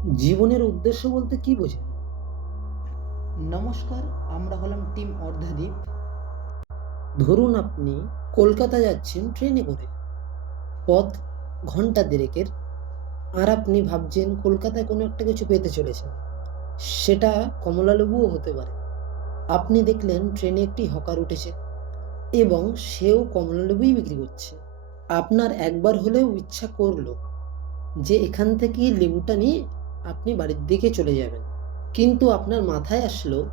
জীবনের উদ্দেশ্য বলতে কি বোঝেন? নমস্কার, আমরা হলাম টিম অর্ধাদ্বীপ। ধরুন আপনি কলকাতা যাচ্ছেন ট্রেনে করে। পথ ঘন্টা দেড়েকের। আর আপনি ভাবছেন কলকাতায় কোনো একটা কিছু পেতে চলেছেন। সেটা কমলালেবুও হতে পারে। আপনি দেখলেন ট্রেনে একটি হকার উঠেছে এবং সেও কমলালেবুই বিক্রি করছে। আপনার একবার হলেও ইচ্ছা করলো যে এখান থেকে লেবুটা নিয়ে আপনি বাড়ির দিকে চলে যাবেন। কিন্তু আপনার মাথায় আসলো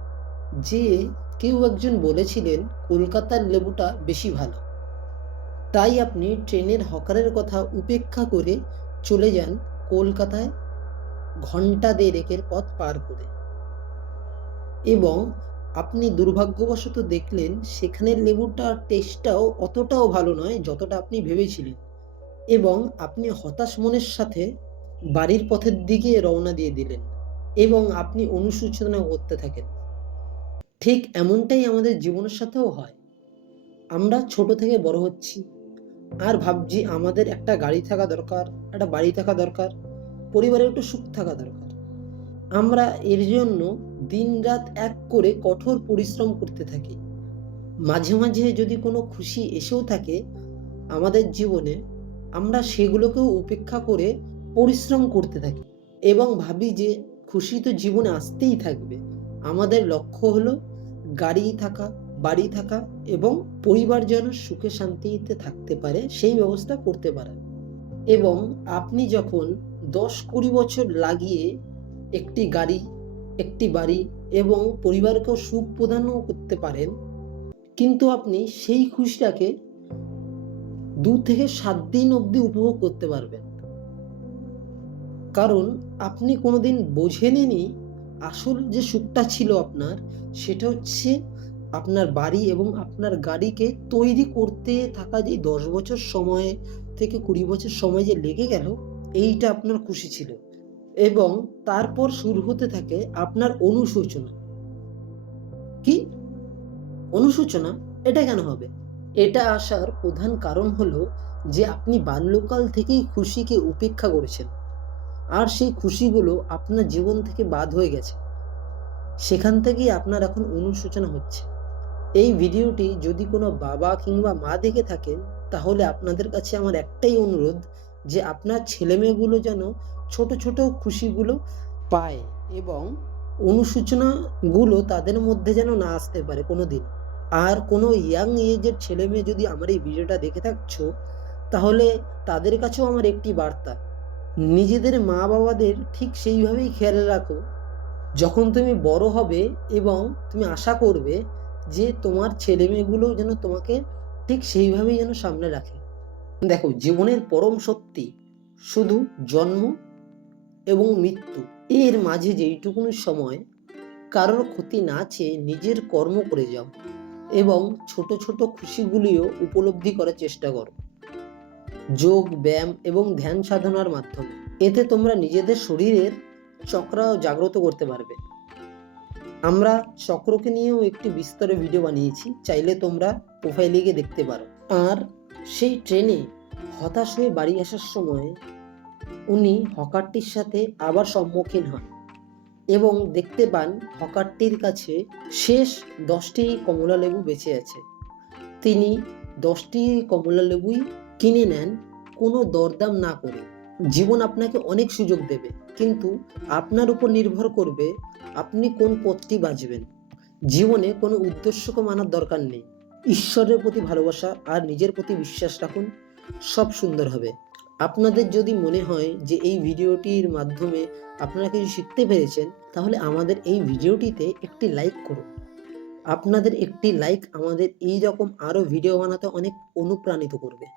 যে কেউ একজন বলেছিলেন কলকাতার লেবুটা বেশি ভালো। তাই আপনি ট্রেনের হকারের কথা উপেক্ষা করে চলে যান কলকাতায় ঘন্টা দেড়েকের পথ পার করে। এবং আপনি দুর্ভাগ্যবশত দেখলেন সেখানের লেবুটার টেস্টটাও অতটাও ভালো নয় যতটা আপনি ভেবেছিলেন। এবং আপনি হতাশ মনের সাথে বাড়ির পথের দিকে রওনা দিয়ে দিলেন এবং আপনি অনুশোচনা করতে থাকেন। ঠিক এমনটাই আমাদের জীবনের সাথেও হয়। আমরা ছোট থেকে বড় হচ্ছি আর ভাবছি আমাদের একটা গাড়ি থাকা দরকার, একটা বাড়ি থাকা দরকার, পরিবারে একটু সুখ থাকা দরকার। আমরা এর জন্য দিনরাত এক করে কঠোর পরিশ্রম করতে থাকি। মাঝে মাঝে যদি কোনো খুশি এসেও থাকে আমাদের জীবনে, আমরা সেগুলোকেও উপেক্ষা করে পরিশ্রম করতে থাকি এবং ভাবি যে খুশি তো জীবনে আসতেই থাকবে। আমাদের লক্ষ্য হলো গাড়ি থাকা, বাড়ি থাকা এবং পরিবার যেন সুখে শান্তিতে থাকতে পারে সেই ব্যবস্থা করতে পারা। এবং আপনি যখন 10-20 বছর লাগিয়ে একটি গাড়ি, একটি বাড়ি এবং পরিবারকেও সুখ প্রদানও করতে পারেন, কিন্তু আপনি সেই খুশিটাকে 2 থেকে 7 দিন অবধি উপভোগ করতে পারবেন। কারণ আপনি কোনোদিন বোঝেনইনি আসল যে সুখটা ছিল আপনার, সেটা হচ্ছে আপনার বাড়ি এবং আপনার গাড়িকে তৈরি করতে থাকা যে 10 বছর সময় থেকে 20 বছর সময় যে লেগে গেল, এইটা আপনার খুশি ছিল। এবং তারপর শুরু হতে থাকে আপনার অনুশোচনা। কি? অনুশোচনা? এটা কেন হবে? এটা আসার প্রধান কারণ হলো যে আপনি বাল্যকাল থেকেই খুশিকে উপেক্ষা করেছেন। আর সেই খুশিগুলো আপনার জীবন থেকে বাদ হয়ে গেছে। সেখান থেকেই আপনার এখন অনুশোচনা হচ্ছে। এই ভিডিওটি যদি কোনো বাবা কিংবা মা দেখে থাকেন, তাহলে আপনাদের কাছে আমার একটাই অনুরোধ যে আপনার ছেলেমেয়েগুলো যেন ছোট ছোট খুশিগুলো পায় এবং অনুশোচনাগুলো তাদের মধ্যে যেন না আসতে পারে কোনোদিন। আর কোনো ইয়াং এজের ছেলেমেয়ে যদি আমার এই ভিডিওটা দেখে থাকছো, তাহলে তাদের কাছেও আমার একটি বার্তা, নিজেদের মা বাবাদের ঠিক সেইভাবেই খেয়াল রাখো যখন তুমি বড় হবে এবং তুমি আশা করবে যে তোমার ছেলেমেয়েগুলো যেন তোমাকে ঠিক সেইভাবেই যেন সামলে রাখে। দেখো, জীবনের পরম সত্যি শুধু জন্ম এবং মৃত্যু। এর মাঝে যেইটুকুনি সময় কারোর ক্ষতি না চেয়ে নিজের কর্ম করে যাও এবং ছোট ছোট খুশিগুলিও উপলব্ধি করার চেষ্টা করো যোগ ব্যায়াম এবং ধ্যান সাধনার মাধ্যমে। এতে তোমরা নিজেদের শরীরের চক্র জাগ্রত করতে পারবে। আমরা চক্রকে নিয়েও একটি বিস্তর ভিডিও বানিয়েছি, চাইলে তোমরা প্রোফাইলে গিয়ে দেখতে পারো। আর সেই ট্রেনে হতাশ হয়ে বাড়ি আসার সময় উনি হকারটির সাথে আবার সম্মুখীন হন এবং দেখতে পান হকারটির কাছে শেষ 10টি কমলা লেবু বেঁচে আছে। তিনি 10টি কমলা লেবুই কিনে নেন কোনো দরদাম না করে। জীবন আপনাকে অনেক সুযোগ দেবে, কিন্তু আপনার উপর নির্ভর করবে আপনি কোন পথটি বাছবেন। জীবনে কোনো উদ্দেশ্যকে মানার দরকার নেই। ঈশ্বরের প্রতি ভালোবাসা আর নিজের প্রতি বিশ্বাস রাখুন, সব সুন্দর হবে। আপনাদের যদি মনে হয় যে এই ভিডিওটির মাধ্যমে আপনারা কিছু শিখতে পেরেছেন, তাহলে আমাদের এই ভিডিওটিতে একটি লাইক করুন। আপনাদের একটি লাইক আমাদের এই রকম আরও ভিডিও বানাতে অনেক অনুপ্রাণিত করবে।